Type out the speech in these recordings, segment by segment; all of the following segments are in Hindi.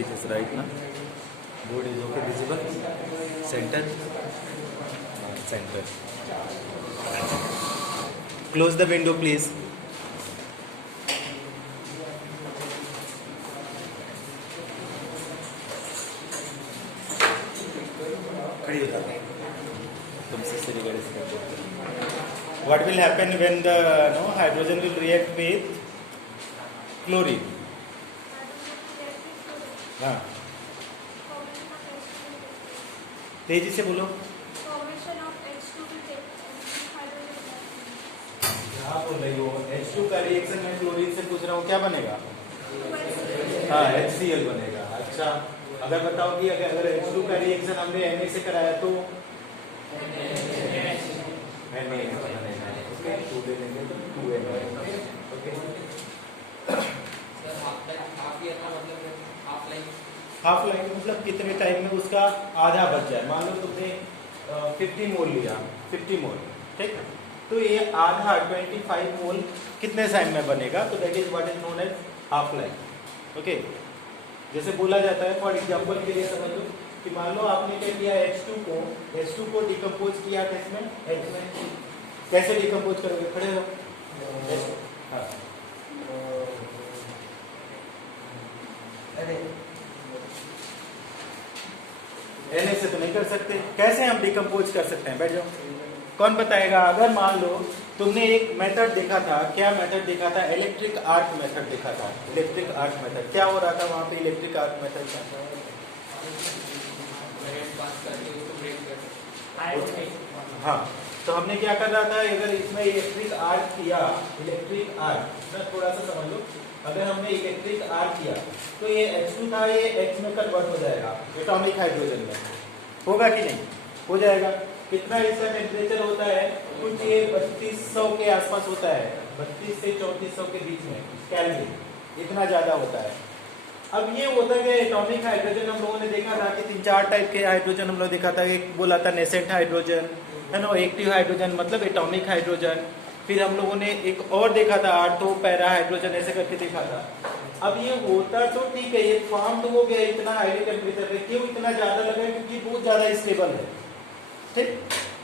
it is right now. Board is okay, visible. Center. Center. Close the window, please. खड़ी हो जाता है तुमसे सीधे गाड़ी से। What will happen when the hydrogen will react with chlorine? हाँ, तेजी से बोलो। हाँ बोल रही हो, H2 का रिएक्शन में क्लोरीन से पूछ रहा हूँ, क्या बनेगा? हाँ, HCl बनेगा। अच्छा, अगर बताओ कि अगर H2 का रिएक्शन हमने Na से कराया तो हाफ लाइफ मतलब कितने टाइम में उसका आधा बच जाए। मान लो तुमने 50 मोल लिया, 50 मोल, ठीक, तो ये आधा 25 मोल कितने टाइम में बनेगा? तो that is what is known as half life. Okay, जैसे बोला जाता है, फॉर एग्जांपल के लिए समझ लो कि मान लो आपने क्या किया, H2 को डिकम्पोज किया किसमें? H में। कैसे डिकम्पोज करोगे? खड़े हो। हाँ, Na से तो नहीं कर सकते, कैसे हम डिकम्पोज कर सकते हैं? बैठ जाओ, कौन बताएगा? अगर मान लो तुमने एक मेथड देखा था, क्या मेथड देखा था? इलेक्ट्रिक आर्क मेथड देखा था। इलेक्ट्रिक आर्क मेथड क्या हो रहा था वहां पे? इलेक्ट्रिक आर्क मेथड का हाँ, तो हमने क्या कर रहा था, अगर इसमें इलेक्ट्रिक आर्क किया, इलेक्ट्रिक आर्क ना थोड़ा सा समझ लो, अगर हमने इलेक्ट्रिक आर्क किया तो ये H2 था, ये H में कन्वर्ट हो जाएगा एटॉमिक हाइड्रोजन में, होगा कि नहीं? हो जाएगा। कितना इसका टेम्परेचर होता है? कुछ ये 3200 के आसपास होता है, 32 से 3400 के बीच में केल्विन, इतना ज्यादा होता है। अब ये होता है कि एटॉमिक हाइड्रोजन हम लोगों ने देखा था कि 3-4 टाइप के हाइड्रोजन हम लोग देखा था। एक बोला था नेसेंट हाइड्रोजन, है ना, एक्टिव हाइड्रोजन मतलब एटॉमिक हाइड्रोजन। फिर हम लोगों ने एक और देखा था आर्थो पैरा हाइड्रोजन, ऐसे करके देखा था। अब ये होता तो ठीक है, ये फॉर्म तो हो गया इतना हाई टेम्परेचर पे, क्यों इतना ज्यादा लगा? क्योंकि बहुत ज्यादा स्टेबल है, ठीक।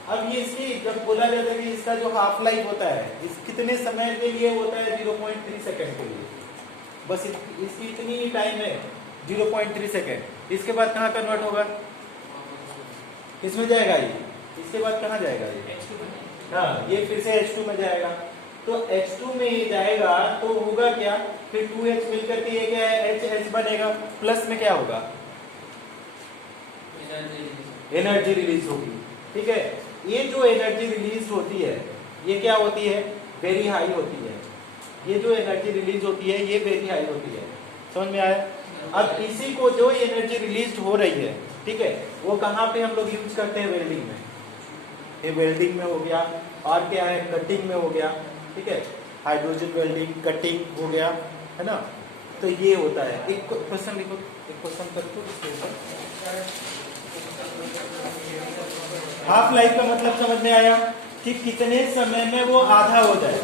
अब ये इसकी जब बोला जाता है कि इसका जो हाफ लाइफ होता है, इस कितने समय के लिए होता है? 0.3 सेकेंड के लिए, बस इसकी इतनी ही टाइम है, 0.3 सेकेंड। इसके बाद कहाँ कन्वर्ट होगा? किसमें जाएगा ये? इसके बाद कहाँ जाएगा ये? हाँ, ये फिर से H2 में जाएगा। तो H2 में ये जाएगा तो होगा क्या? फिर 2H मिलकर के ये क्या है? HH बनेगा। प्लस में क्या होगा? एनर्जी रिलीज होगी, ठीक है। ये जो एनर्जी रिलीज होती है ये क्या होती है? वेरी हाई होती है। ये जो एनर्जी रिलीज होती है ये वेरी हाई होती है। समझ में आया? अब इसी को जो एनर्जी रिलीज हो रही है, ठीक है, वो कहाँ पे हम लोग यूज करते हैं? वेल्डिंग में। ये वेल्डिंग में हो गया, और क्या है? कटिंग में हो गया, ठीक है, हाइड्रोजन वेल्डिंग, कटिंग हो गया, है ना। तो ये होता है। एक क्वेश्चन लिखो, एक क्वेश्चन करके हाफ लाइफ का मतलब समझ में आया कि कितने समय में वो आधा हो जाए।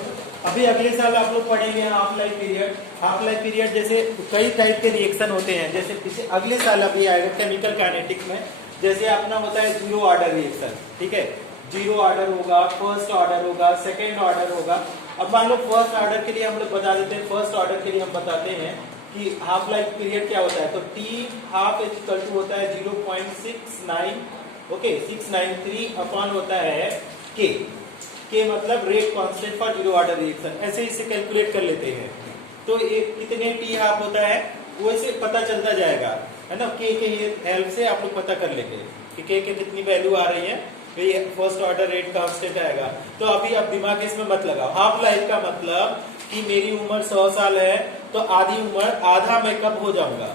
अभी अगले साल आप लोग पढ़ेंगे half life period. Half life period जैसे कई टाइप के रिएक्शन होते हैं, जैसे पीछे अगले साल अभी आएगा केमिकल काइनेटिक्स में। जैसे अपना होता है जीरो ऑर्डर रिएक्शन, ठीक है, जीरो ऑर्डर होगा, फर्स्ट ऑर्डर होगा, सेकेंड ऑर्डर होगा। अब मान लो फर्स्ट ऑर्डर के लिए हम लोग बता देते हैं, फर्स्ट ऑर्डर के लिए हम बताते हैं कि हाफ लाइफ पीरियड क्या होता है। तो T half is equal to होता है 0.69, ओके, 693 अपॉन होता है के मतलब rate constant for zero order reaction. ऐसे इसे कैलकुलेट कर लेते हैं। तो एक कितने टी हाफ होता है वो ऐसे पता चलता जाएगा, है ना। के हेल्प से आप लोग पता कर लेंगे कि के कितनी वैल्यू आ रही है, तो ये फर्स्ट ऑर्डर रेट कांस्टेंट आएगा। तो अभी आप दिमाग इसमें मत लगाओ। हाफ लाइफ का मतलब कि मेरी उम्र 100 साल है तो आधी उम्र, आधा मैं कब हो जाऊंगा?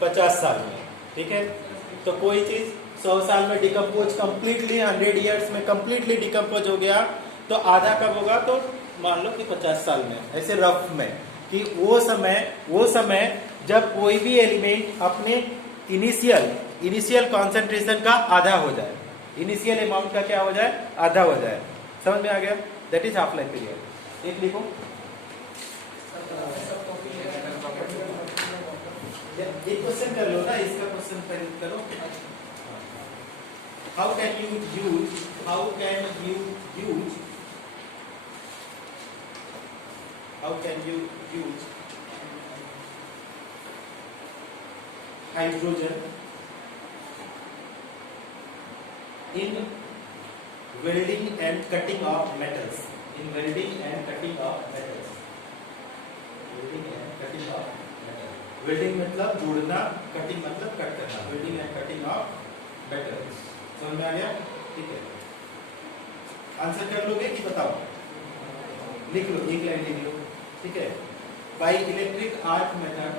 50 साल में, ठीक है। तो कोई चीज 100 साल में डिकम्पोज कंप्लीटली, 100 इयर्स में कंप्लीटली डिकम्पोज हो गया, तो आधा कब होगा? तो मान लो कि 50 साल में, ऐसे रफ में, कि वो समय जब कोई भी एलिमेंट अपने इनिशियल कॉन्सेंट्रेशन का आधा हो जाए, इनिशियल अमाउंट का क्या हो जाए? आधा हो जाए। समझ में आ गया? That is half life period. एक लिखो। एक क्वेश्चन कर लो ना, इसका क्वेश्चन पहले करो। How can you use hydrogen in welding and cutting of metals? Welding and cutting of metals. Welding मतलब जोड़ना, कटिंग मतलब कट करना। Welding and cutting of metals. समझ में आ गया? ठीक है, आंसर कर लोगे कि बताओ? लिख लो, एक लाइन लिख लो। ठीक है, by electric arc method,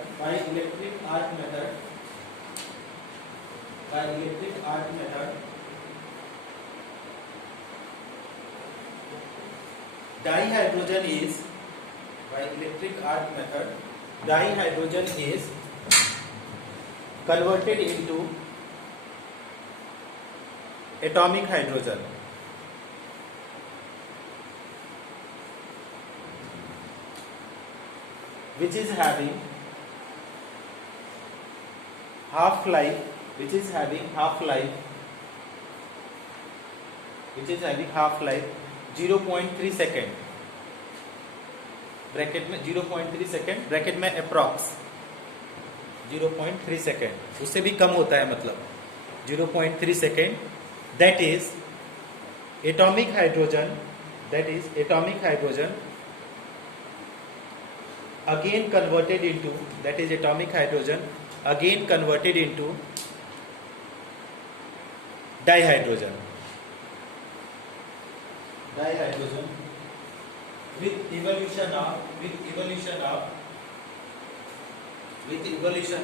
dihydrogen is converted into atomic hydrogen, which is having half-life 0.3 second, bracket में 0.3 सेकेंड, ब्रैकेट में अप्रॉक्स 0.3 सेकेंड, उससे भी कम होता है मतलब 0.3 second. That is atomic hydrogen again converted into dihydrogen with evolution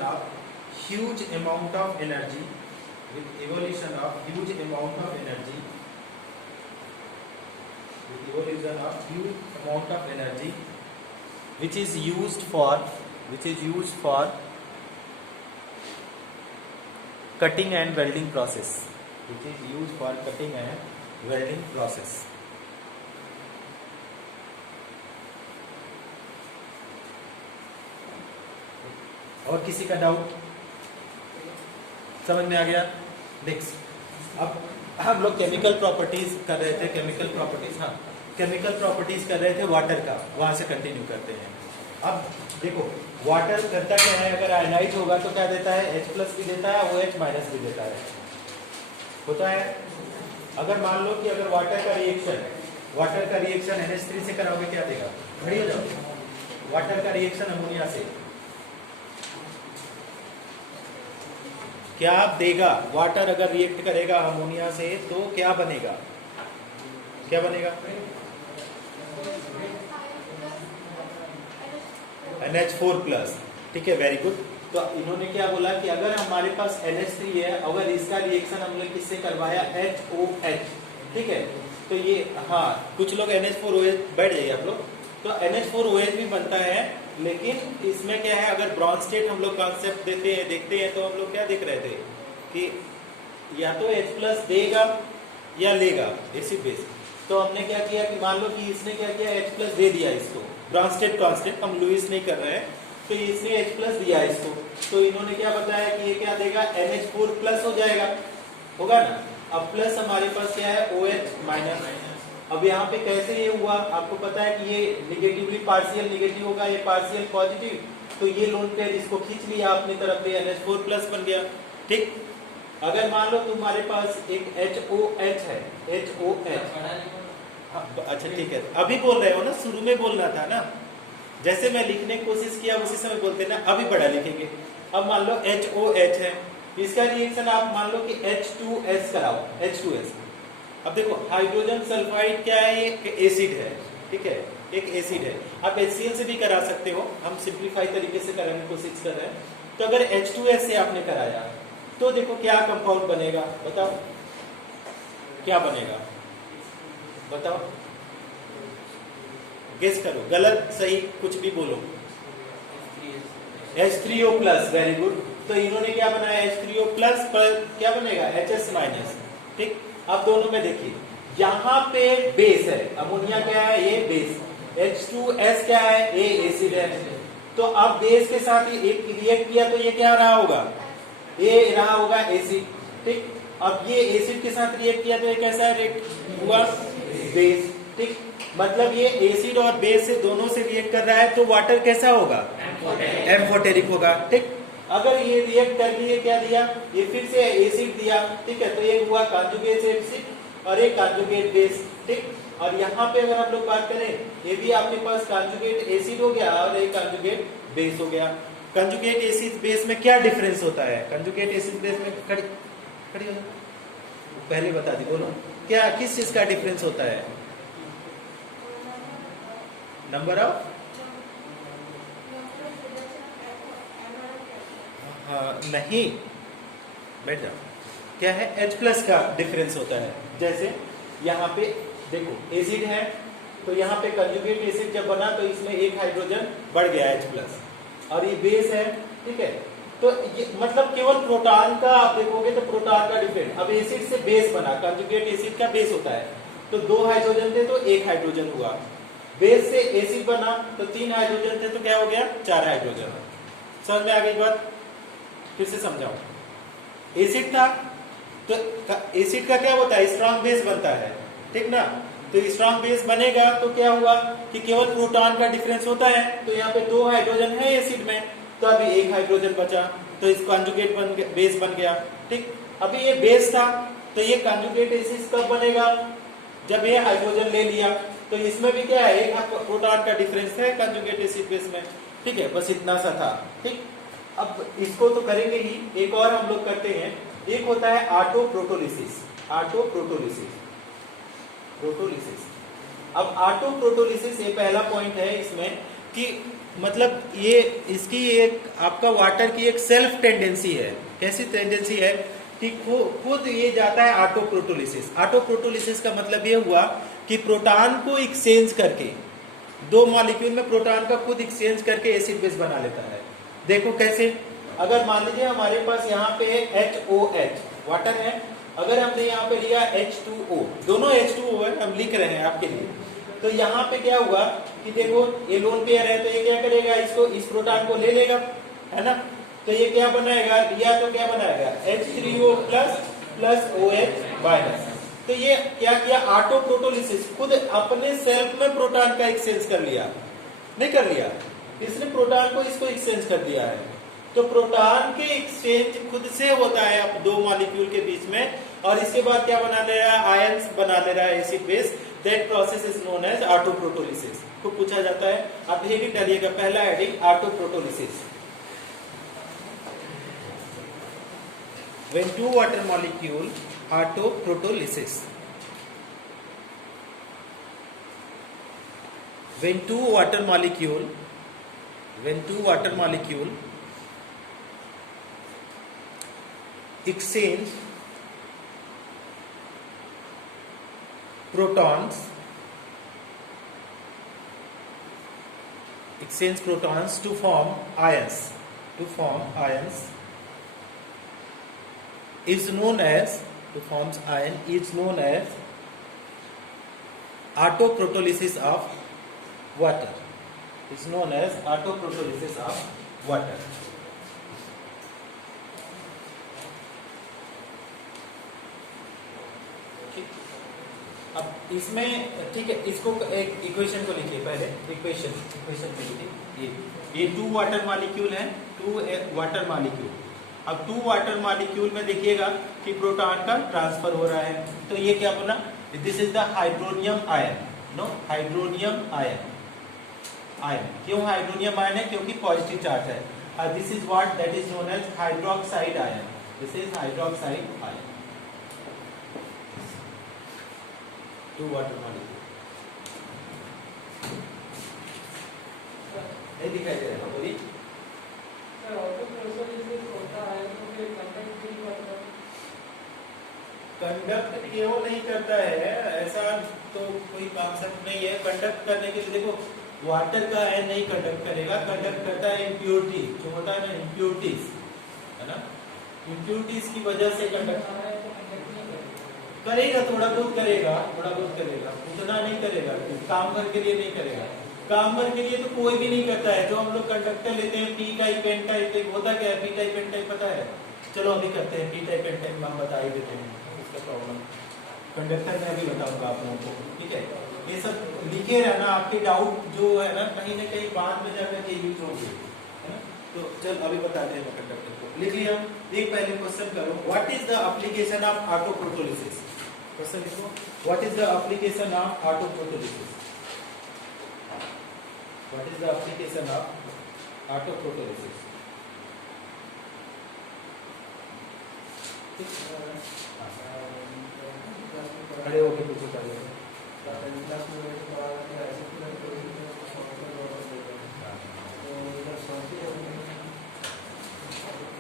of huge amount of energy, which is used for cutting and welding process, और किसी का डाउट? समझ में आ गया? नेक्स्ट, अब हम लोग केमिकल प्रॉपर्टीज कर रहे थे, केमिकल प्रॉपर्टीज कर रहे थे वाटर का, वहां से कंटिन्यू करते हैं। अब देखो, वाटर करता क्या है, अगर आयनाइज होगा तो क्या देता है? H+ भी देता है, OH- भी देता है, होता है। अगर मान लो कि अगर वाटर का रिएक्शन NH3 से कराओगे, क्या देगा? खड़ी हो जाओ। वाटर का रिएक्शन अमोनिया से क्या देगा? वाटर अगर रिएक्ट करेगा अमोनिया से तो क्या बनेगा? NH4+। ठीक है, वेरी गुड। तो इन्होंने क्या बोला कि अगर हमारे पास NH3 है, अगर इसका रिएक्शन हमने किससे करवाया? HOH। ठीक है, तो ये, हाँ, कुछ लोग NH4OH, बैठ जाइए आप लोग। तो NH4OH भी बनता है, लेकिन इसमें क्या है, अगर ब्रॉन्ज स्टेट हम लोग कॉन्सेप्ट देखते हैं तो हम लोग क्या देख रहे थे कि या तो H+ देगा या लेगा एसिड बेस। तो हमने क्या किया कि मान लो कि इसने क्या किया, H+ दे दिया इसको, ब्रॉन्ज स्टेट कांस्टेंट, हम लुईस नहीं कर रहे हैं, तो इसने H+ दिया इसको, तो इन्होंने क्या बताया कि ये क्या देगा? NH4+ हो जाएगा, होगा ना। अब प्लस हमारे पास क्या है? OH-। अब यहाँ पे कैसे ये हुआ, आपको पता है कि ये निगेटिवली पार्शियल निगेटिव होगा, ये पार्शियल पॉजिटिव, तो ये लोन पेयर इसको खींच लिया अपनी तरफ पे, NH4+ बन गया। ठीक, अगर मान लो तुम्हारे पास एक HOH है, HOH, अच्छा ठीक है, अभी बोल रहे हो ना, शुरू में बोलना था ना, जैसे मैं लिखने की कोशिश किया उसी समय बोलते ना, अभी बड़ा लिखेंगे। अब मान लो HOH है, इसका रिएक्शन आप मान लो कि H2S कराओ, H2S। अब देखो, हाइड्रोजन सल्फाइड क्या है? एक एसिड है, ठीक है, एक एसिड है। आप HCl से भी करा सकते हो, हम सिंप्लीफाई तरीके से कराने की कोशिश कर रहे हैं। तो अगर H2S से आपने कराया तो देखो क्या कंपाउंड बनेगा, बताओ क्या बनेगा, बताओ, गेस करो, गलत सही कुछ भी बोलो। H3O+, very good. तो इन्होंने क्या बनाया? H3O+ पर क्या बनेगा? HS-। ठीक, अब दोनों में देखिए, यहाँ पे बेस है, अमोनिया क्या है? ये बेस। H2S क्या है? ये एसिड है। तो अब बेस के साथ ही एक रिएक्ट किया तो ये क्या रहा होगा, ये रहा होगा एसिड, ठीक। अब ये एसिड के साथ रिएक्ट किया तो ये कैसा रिएक्ट हुआ, बेस, ठीक। मतलब ये एसिड और बेस से दोनों से रिएक्ट कर रहा है तो वाटर कैसा होगा, एम्फोटेरिक होगा, ठीक। अगर ये रिएक्ट कर लिए क्या दिया, ये फिर से एसिड दिया, ठीक है, तो ये हुआ कॉन्जुगेट एसिड और एक कॉन्जुगेट बेस, ठीक। और यहाँ पे अगर हम लोग बात करें, ये भी आपके पास कॉन्जुगेट एसिड हो गया और एक कॉन्जुगेट बेस हो गया। कॉन्जुगेट एसिड बेस में क्या डिफरेंस होता है, कॉन्जुगेट एसिड बेस में खड़ी हो जाओ, पहले बता दी, बोलो क्या किस चीज का डिफरेंस होता है, नंबर ऑफ, नहीं, बैठ जाओ, क्या है, H+ का डिफरेंस होता है। जैसे यहाँ पे देखो एसिड है तो यहाँ पे कंजुगेट एसिड जब बना तो इसमें एक हाइड्रोजन बढ़ गया H+, और ये बेस है, ठीक है, तो ये मतलब केवल प्रोटॉन का आप देखोगे तो प्रोटॉन का डिफरेंस, अब एसिड से बेस बना, कंजुगेट एसिड का बेस होता है तो 2 हाइड्रोजन थे तो 1 हाइड्रोजन हुआ, बेस से एसिड बना तो 3 हाइड्रोजन थे तो क्या हो गया, 4 हाइड्रोजन। समझ में आ गई बात, फिर से समझाओ, एसिड था तो एसिड का क्या होता है, स्ट्रॉन्ग बेस बनता है, ठीक ना, तो स्ट्रॉन्ग बेस बनेगा तो क्या हुआ कि केवल प्रोटॉन का डिफरेंस होता है, तो यहाँ पे 2 हाइड्रोजन है एसिड में तो अभी 1 हाइड्रोजन बचा तो इस कॉन्जुगेट बेस बन गया, ठीक। अभी ये बेस था तो ये कॉन्जुगेट एसिड कब बनेगा, जब ये हाइड्रोजन ले लिया, तो इसमें भी क्या है, एक प्रोटॉन का डिफरेंस है कॉन्जुगेट एसिड बेस में, ठीक है, बस इतना सा था, ठीक। अब इसको तो करेंगे ही, एक और हम लोग करते हैं, एक होता है ऑटोप्रोटोलिसिस, ऑटोप्रोटोलिसिस, प्रोटोलिसिस। अब ऑटोप्रोटोलिसिस ये पहला पॉइंट है इसमें कि मतलब ये इसकी एक आपका वाटर की एक सेल्फ टेंडेंसी है, कैसी टेंडेंसी है कि खुद ये जाता है ऑटोप्रोटोलिसिस। ऑटोप्रोटोलिसिस का मतलब ये हुआ कि प्रोटॉन को एक्सचेंज करके, 2 मॉलिक्यूल में प्रोटॉन का खुद एक्सचेंज करके एसिड बेस बना लेता है। देखो कैसे, अगर मान लीजिए हमारे पास यहाँ पे HOH वाटर है, अगर हमने यहाँ पे लिया H2O, दोनों H2O है, हम लिख रहे हैं आपके लिए, तो यहाँ पे क्या हुआ कि देखो ये लोन पेयर है तो ये क्या करेगा, इसको इस प्रोटॉन को ले लेगा, है ना, तो ये क्या बनाएगा, लिया तो क्या बनाएगा, H3O प्लस OH माइनस, तो ये क्या किया, ऑटोप्रोटोलिसिस, खुद अपने सेल्फ में प्रोटॉन का एक्सचेंज कर लिया, नहीं कर लिया, इसने प्रोटॉन को इसको एक्सचेंज कर दिया है। तो प्रोटॉन के एक्सचेंज खुद से होता है अब 2 मॉलिक्यूल के बीच में, और इसके बाद क्या बना ले रहा है, आयंस बना ले रहा है acid base, that process is known as autoprotolysis. को पूछा जाता है, आप हेडिंग डालिएगा, पहला heading autoprotolysis. When 2 water molecule autoprotolysis, when two water molecule exchange protons to form ions, is known as autoprotolysis of water, is known as autoprotolysis of water। अब इसमें ठीक है, इसको एक इक्वेशन को लिखिए, पहले इक्वेशन लिखिए, ये 2 वाटर मॉलिक्यूल है, 2 वाटर मॉलिक्यूल। अब 2 वाटर मॉलिक्यूल में देखिएगा कि प्रोटॉन का ट्रांसफर हो रहा है, तो ये क्या बना, this is the hydronium ion, no hydronium ion, क्यों हाइड्रोनियम आयन है, क्योंकि पॉजिटिव चार्ज है। This is what that is known as hydroxide ion, this is hydroxide ion, 2 water molecule. नहीं दिखाई दे रहा, बोलिए। कंडक्ट क्यों नहीं करता है, ऐसा तो कोई कॉन्सेप्ट नहीं है। कंडक्ट करने के लिए देखो, वाटर का आयन नहीं कंडक्ट करेगा, कंडक्ट करता है इम्प्योरिटी, जो होता है ना इम्प्योरिटीज, है ना, इम्प्योरिटीज की वजह से कंडक्ट करेगा, थोड़ा बहुत करेगा, उतना नहीं करेगा, काम भर के लिए नहीं करेगा। कामर के लिए तो कोई भी नहीं करता है। जो हम लोग कंडक्टर लेते हैं पी टाइप एन टाइप, होता क्या है पी टाइप एन टाइप पता है? चलो अभी करते हैं पी टाइप एन टाइप, हम बता ही देते हैं उसका प्रॉब्लम। कंडक्टर में अभी बताऊंगा आप लोगों को, ठीक है? ये सब लिखे रहना, आपके डाउट जो है ना कहीं बाद में जाकर के यूज होंगे, है ना? तो चल अभी बताते हैं कंडक्टर को। लिख लिया? एक पहले क्वेश्चन करो, what is the application of autoprotolysis? Question लिखो, what is the application of autoprotolysis? What is the application of autoprotolysis? खड़े होकर पूछो पहले।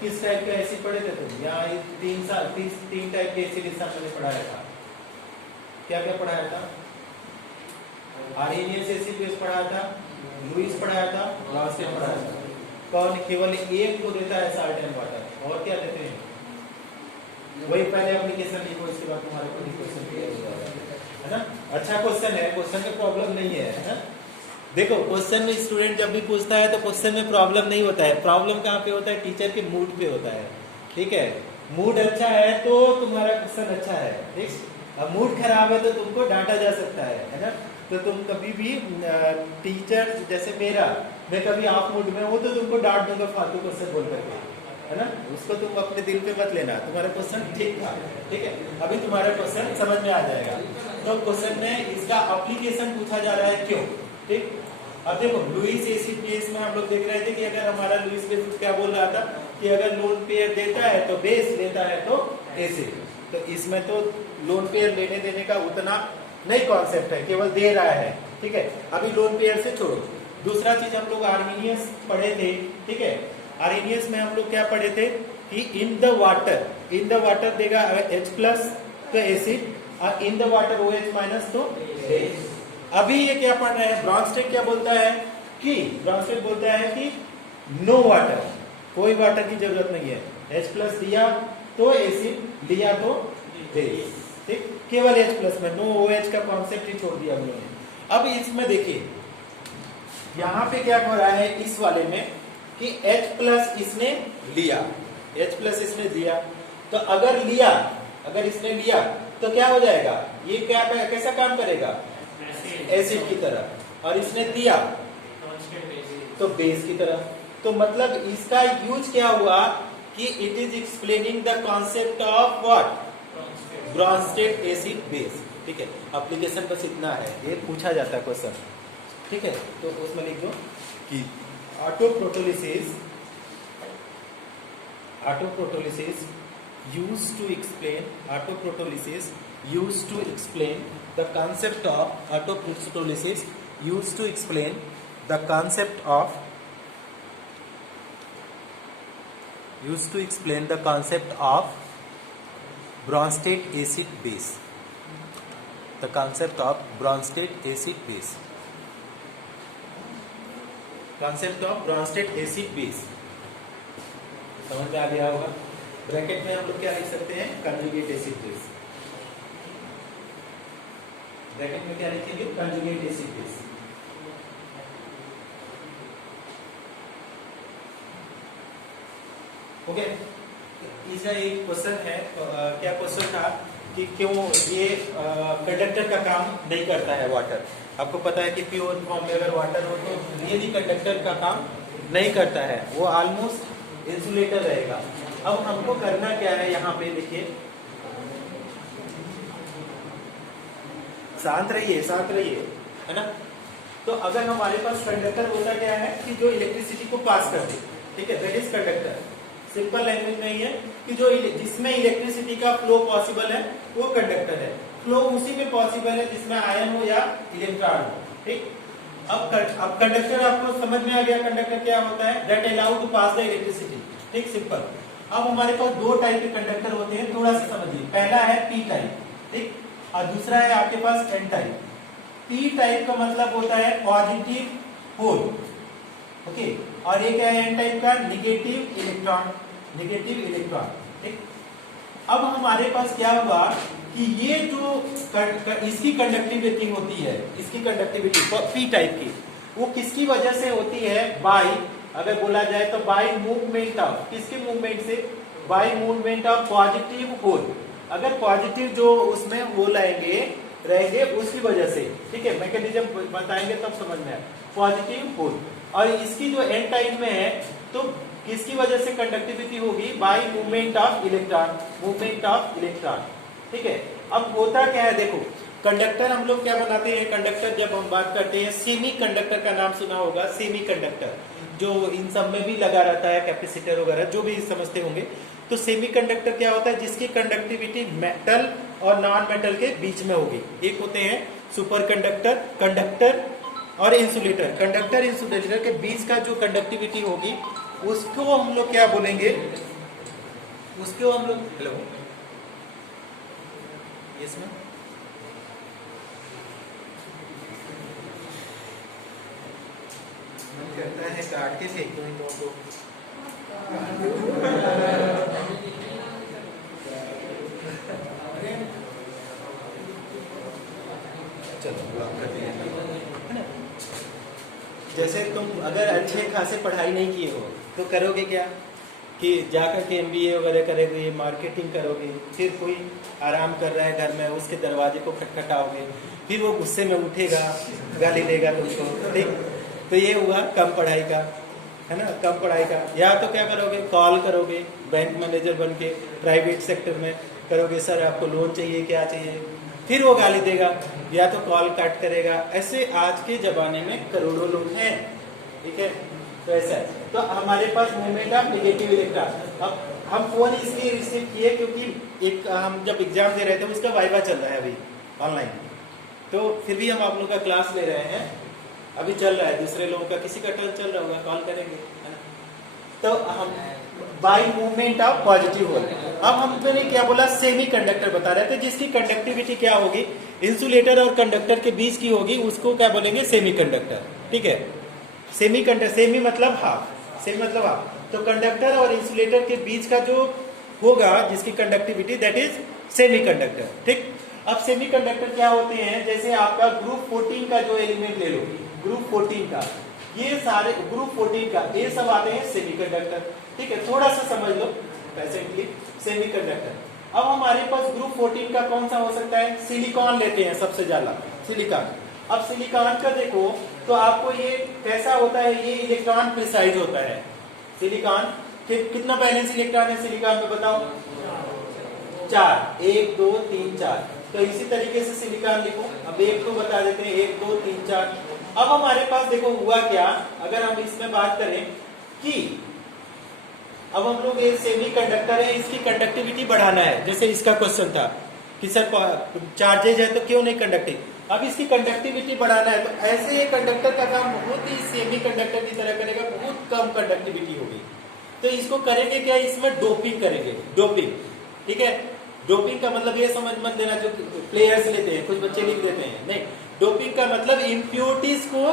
किस टाइप का एसिड पढ़े थे तुम? यहाँ 3 टाइप के एसिड इस साल मैंने पढ़ाया था। क्या क्या पढ़ाया था? आर्सेनियस एसिड बेस पढ़ाया था, लुईस पढ़ाया था, ब्रॉन्स्टेड पढ़ाया था। कौन केवल एक को देता है साल्ट एंड वाटर, और क्या देते हैं? वही पहले एप्लीकेशन लिखो, इसके बाद तुम्हारे को क्वेश्चन क्लियर हो जाएगा, है ना? अच्छा क्वेश्चन है, क्वेश्चन में प्रॉब्लम नहीं है ना? देखो क्वेश्चन में स्टूडेंट जब भी पूछता है तो क्वेश्चन में प्रॉब्लम नहीं होता है। प्रॉब्लम कहाँ पे होता है? टीचर के मूड पे होता है, ठीक है? मूड अच्छा है तो तुम्हारा क्वेश्चन अच्छा है, ठीक? अब मूड खराब है तो तुमको डांटा जा सकता है ना? तो तुम कभी भी टीचर जैसे मैं कभी ऑफ मूड में हूँ तो तुमको डांट दूंगा फालतू क्वेश्चन बोल करके, है ना? उसको तुम अपने दिल पे मत लेना। तुम्हारा क्वेश्चन ठीक था, ठीक है? अभी तुम्हारा क्वेश्चन समझ में आ जाएगा। तो क्वेश्चन में इसका एप्लीकेशन पूछा जा रहा है, क्यों? ठीक, अब देखो लुईस एसिड बेस में हम लोग देख रहे थे कि अगर हमारा लुईस बेस क्या बोल रहा था कि अगर लोन पेयर देता है तो बेस, देता है तो एसिड। तो इसमें तो लोन पेयर लेने देने का उतना नहीं कॉन्सेप्ट है, केवल दे रहा है, ठीक है? अभी लोन पेयर से छोड़ो। दूसरा चीज हम लोग आर्सेनियस पढ़े थे, ठीक है? आर्सेनियस में हम लोग क्या पढ़े थे कि इन द वाटर देगा H+ तो एसिड, और इन द वाटर OH- तो बेस। अभी ये क्या पढ़ रहे हैं? ब्रॉन्स्टेड क्या बोलता है कि नो वाटर, कोई वाटर की जरूरत नहीं है। H+ दिया तो एसिड, लिया तो बेस, ठीक? केवल H+ में, नो OH का कॉन्सेप्ट ही छोड़ दिया हम लोगों ने। अब इसमें देखिए यहाँ पे क्या हो रहा है इस वाले में कि H+ इसने दिया, तो अगर इसने लिया तो क्या हो जाएगा? ये कैसा काम करेगा? एसिड की तरह। और इसने दिया तो बेस की तरह। तो मतलब इसका यूज क्या हुआ कि it is explaining the concept of what? Brønsted acid base, ठीक है? एप्लीकेशन बस इतना है, ये पूछा जाता है क्वेश्चन, ठीक है? तो उसमें लिख दो कि ऑटोप्रोटोलिसिस used to explain the concept of autoproptolysis used to explain the concept of Bronsted acid base. The concept of Bronsted acid base. समझ में आ गया होगा? ब्रैकेट में हम लोग क्या लिख सकते हैं? Conjugate acid base. ब्रैकेट में क्या लिखेंगे? Conjugate acid base. ओके, इसका एक क्वेश्चन है, क्या क्वेश्चन था कि क्यों ये कंडक्टर का काम नहीं करता है वाटर? आपको पता है कि प्योर फॉर्म में अगर वाटर हो तो रियली कंडक्टर का काम नहीं करता है, वो ऑलमोस्ट इंसुलेटर रहेगा। अब हमको करना क्या है? यहाँ पे देखिए, शांत रहिए, है ना? तो अगर हमारे पास कंडक्टर होता क्या है कि जो इलेक्ट्रिसिटी को पास कर दे, ठीक है? That is conductor. Simple language में ये कि जो जिसमें इलेक्ट्रिसिटी का फ्लो पॉसिबल है वो कंडक्टर है। फ्लो उसी में पॉसिबल है जिसमें आयन हो या इलेक्ट्रॉन हो, ठीक? अब कंडक्टर आपको समझ में आ गया कंडक्टर क्या होता है? That allow to pass the electricity, ठीक? सिंपल। अब हमारे पास दो टाइप के कंडक्टर होते हैं, थोड़ा सा समझिए। पहला है पी टाइप, ठीक? और दूसरा है आपके पास एन टाइप। पी टाइप का मतलब होता है पॉजिटिव पोल, ओके? और एक है एन टाइप का निगेटिव इलेक्ट्रॉन, ठीक? अब हमारे पास क्या हुआ कि ये जो इसकी कंडक्टिविटी होती है, पी टाइप की, वो किसकी वजह से होती है? बाई, अगर बोला जाए तो बाई मूवमेंट ऑफ, किसके मूवमेंट से? By movement of positive hole. अगर पॉजिटिव जो उसमें होल रहेंगे उसकी वजह से, ठीक है, मैकेनिज्म बताएंगे तब समझ में आए। पॉजिटिव होल, और इसकी जो एन टाइप में है तो किसकी वजह से कंडक्टिविटी होगी? By movement of electron, movement of electron, ठीक है। अब होता क्या है, देखो कंडक्टर हम लोग क्या बनाते हैं, कंडक्टर जब हम बात करते हैं, सेमी कंडक्टर का नाम सुना होगा, सेमी कंडक्टर जो इन सब में भी लगा रहता है, कैपेसिटर वगैरह जो भी समझते होंगे। तो सेमी कंडक्टर क्या होता है? जिसकी कंडक्टिविटी मेटल और नॉन मेटल के बीच में होगी। एक होते हैं सुपर कंडक्टर, कंडक्टर और इंसुलेटर। कंडक्टर इंसुलेटर के बीच का जो कंडक्टिविटी होगी उसको हम लोग क्या बोलेंगे? उसको हम लोग, हेलो यस मैम, मन करता है काट के फेंक दूं इन लोगों को। चलो ब्लॉक कर दिया है ना। जैसे तुम अगर अच्छे खासे पढ़ाई नहीं किए हो तो करोगे क्या कि जाकर के एमबीए वगैरह करोगे, मार्केटिंग करोगे, फिर कोई आराम कर रहा है घर में, उसके दरवाजे को खटखटाओगे, फिर वो गुस्से में उठेगा, गाली देगा तुमको, ठीक। तो ये हुआ कम पढ़ाई का, है ना, कम पढ़ाई का। या तो क्या करोगे? कॉल करोगे बैंक मैनेजर बन के, प्राइवेट सेक्टर में करोगे, सर आपको लोन चाहिए, क्या चाहिए, फिर वो गाली देगा, या तो कॉल कट करेगा। ऐसे आज के जमाने में करोड़ों लोग हैं, ठीक है। तो ऐसा है, तो हमारे पास मूवमेंट ऑफ नेगेटिव इलेक्ट्रॉन। अब हम फोन इसलिए रिसीव किए क्योंकि एक हम जब एग्जाम दे रहे थे उसका वाइवा चल रहा है अभी ऑनलाइन, तो फिर भी हम आप लोगों का क्लास ले रहे हैं, अभी चल रहा है, दूसरे लोगों का किसी का टर्न चल रहा होगा, कॉल करेंगे, है ना। तो हम by movement of positive hole. अब हमने क्या बोला? सेमी कंडक्टर बता रहे थे, जिसकी कंडक्टिविटी क्या होगी? इंसुलेटर और कंडक्टर के बीच की होगी, उसको क्या बोलेंगे? सेमी कंडक्टर, ठीक है। सेमी कंडक्टर, सेमी मतलब हाफ, सेमी मतलब हाफ। तो कंडक्टर और इंसुलेटर के बीच का जो होगा जिसकी conductivity, that is semi conductor, ठीक। अब सेमी कंडक्टर क्या होते हैं? जैसे आपका ग्रुप 14 का जो एलिमेंट ले लो, ग्रुप 14 का, ये सारे ग्रुप 14 का ये सब आते हैं सेमी कंडक्टर, ठीक है। थोड़ा सा समझ लो पैसेंटली, सेमी कंडक्टर। अब हमारे पास ग्रुप 14 का कौन सा हो सकता है? सिलिकॉन लेते हैं सबसे ज्यादा, सिलिकॉन। अब सिलिकॉन का देखो तो आपको ये कैसा होता है? ये इलेक्ट्रॉन प्रिसाइज होता है सिलिकॉन। कितना बैलेंस इलेक्ट्रॉन है सिलिकॉन में बताओ? 4, 1 2 3 4। तो इसी तरीके से सिलिकॉन लिखो। अब एक तो बता देते हैं, 1 2 3 4। अब हमारे पास देखो हुआ क्या, अगर हम इसमें बात करें कि अब हम लोग ये सेमी कंडक्टर है, इसकी कंडक्टिविटी बढ़ाना है। जैसे इसका क्वेश्चन था कि सर चार्जेज है तो क्यों नहीं कंडक्टिव, अब इसकी कंडक्टिविटी बढ़ाना है। तो ऐसे ये कंडक्टर का काम बहुत ही सेमी कंडक्टर की तरह करेगा, बहुत कम कंडक्टिविटी होगी। तो इसको करेंगे क्या? इसमें डोपिंग करेंगे, डोपिंग, ठीक है। डोपिंग का मतलब ये समझ मत देना जो प्लेयर्स लेते हैं, कुछ बच्चे लिख देते हैं, नहीं। डोपिंग का मतलब इम्प्योरिटीज को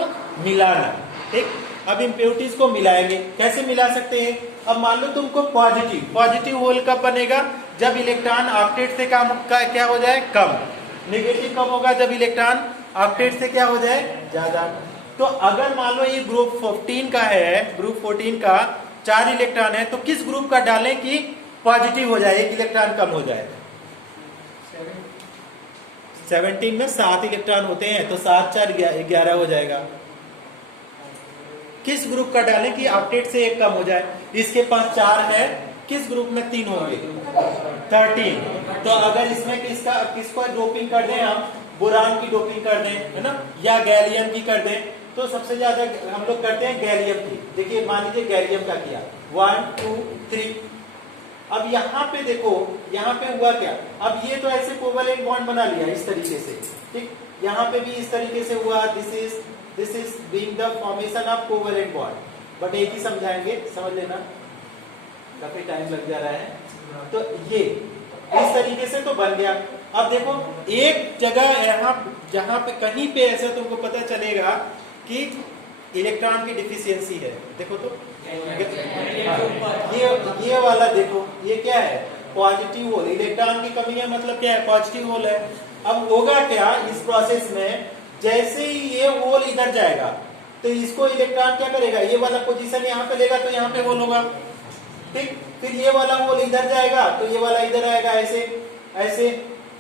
मिलाना, ठीक। अब इम्प्योरिटीज को मिलाएंगे, कैसे मिला सकते हैं? अब मान लो तुमको पॉजिटिव होल कब बनेगा? जब इलेक्ट्रॉन ऑक्टेट से क्या हो जाए? कम। नेगेटिव कब होगा? जब इलेक्ट्रॉन ऑक्टेट से क्या हो जाए? ज्यादा। तो अगर मान लो ये ग्रुप 14 का है, ग्रुप 14 का 4 इलेक्ट्रॉन है, तो किस ग्रुप का डालें कि पॉजिटिव हो जाए, एक इलेक्ट्रॉन कम हो जाए? 17 में 7 इलेक्ट्रॉन होते हैं, तो 7 4 11 हो जाएगा। किस ग्रुप का डालें कि ऑक्टेट से एक कम हो जाए? इसके पास 4 है, किस ग्रुप में 3 होंगे? 13। तो अगर इसमें किसको डोपिंग कर दें हम? बोरान की डोपिंग कर दें, है ना, या गैलियम की कर दें, तो सबसे ज्यादा हम लोग करते हैं गैलियम की। देखिए मान लीजिए गैलियम का किया 1 2 3। अब यहाँ पे देखो, यहाँ पे हुआ क्या? अब ये तो ऐसे कोवेलेंट बॉन्ड बना लिया इस तरीके से, ठीक। यहाँ पे भी इस तरीके से हुआ, this is being the formation of covalent bond. But एक ही समझाएंगे, समझ लेना, काफी टाइम लग जा रहा है। तो ये इस तरीके से तो बन गया। अब देखो एक जगह यहाँ, जहां पे कहीं पे ऐसा तुमको पता चलेगा कि इलेक्ट्रॉन की डिफिशियंसी है, देखो तो ये वाला देखो, ये क्या है? Positive whole. इलेक्ट्रॉन की कमी है मतलब क्या है? पॉजिटिव होल है। अब होगा क्या इस प्रोसेस में? जैसे ही ये होल इधर जाएगा, तो इसको इलेक्ट्रॉन क्या करेगा, ये वाला पोजीशन यहाँ पे लेगा तो यहाँ पे होल होगा, ठीक। फिर ये वाला होल इधर जाएगा तो ये वाला इधर आएगा, ऐसे ऐसे,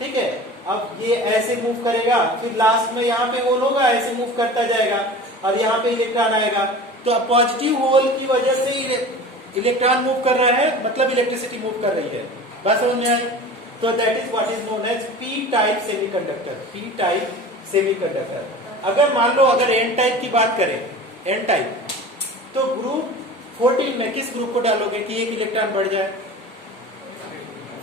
ठीक है। अब ये ऐसे मूव करेगा, फिर लास्ट में यहाँ पे होल होगा, ऐसे मूव करता जाएगा और यहाँ पे इलेक्ट्रॉन आएगा। तो पॉजिटिव होल की वजह से इलेक्ट्रॉन मूव कर रहा है, मतलब इलेक्ट्रिसिटी मूव कर रही है। बात समझ में आई? तो that is what is known as P type semiconductor. P type semiconductor. अगर मान लो अगर एन टाइप की बात करें, एन टाइप, तो ग्रुप 14 में किस ग्रुप को डालोगे कि एक इलेक्ट्रॉन बढ़ जाए?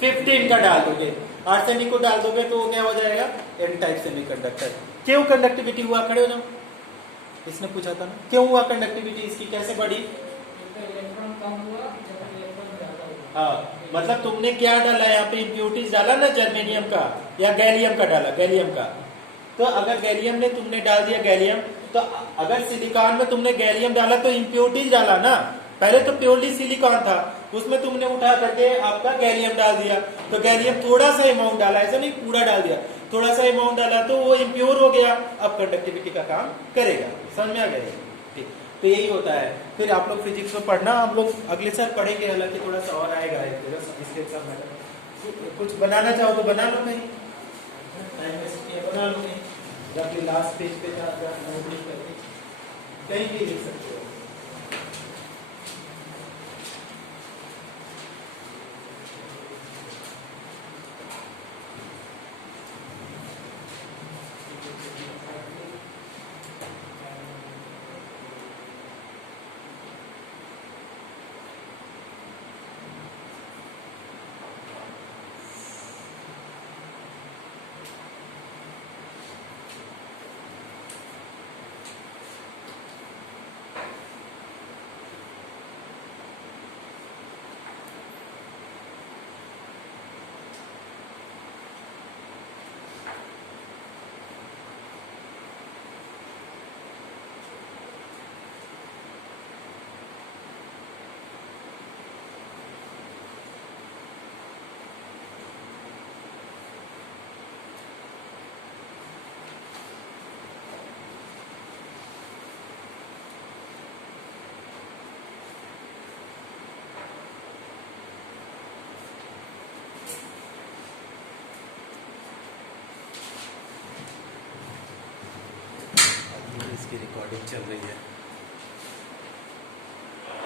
15 का डाल दोगे। आर्सेनिक को डाल दोगे तो क्या हो जाएगा? N type semiconductor. क्यों कंडक्टिविटी हुआ? खड़े हो जाओ। इसने पूछा था ना, क्यों हुआ कंडक्टिविटी इसकी, कैसे बढ़ी? हाँ, मतलब तुमने क्या डाला यहाँ पे, इम्प्योरिटीज डाला ना, जर्मेनियम का या गैलियम का डाला, गैलियम का। तो अगर गैलियम ने तुमने डाल दिया गैलियम, तो अगर सिलिकॉन में तुमने गैलियम डाला तो इम्प्योरिटीज डाला ना। पहले तो प्योरली सिलिकॉन था, उसमें तुमने उठा करके आपका गैलियम डाल दिया, तो गैलियम थोड़ा सा अमाउंट डाला, ऐसा नहीं पूरा डाल दिया, थोड़ा सा अमाउंट डाला तो वो इम्प्योर हो गया, अब कंडक्टिविटी का काम करेगा। समझ में आ गया? ठीक, तो यही होता है। फिर आप लोग फिजिक्स में पढ़ना, हम लोग अगले साल पढ़ेंगे, हालांकि थोड़ा सा और आएगा इसके साथ। कुछ बनाना चाहो तो बना लो, कहीं बना लो, कहीं लास्ट पेज पे कहीं भी लिख सकते हो। इसकी रिकॉर्डिंग चल रही है।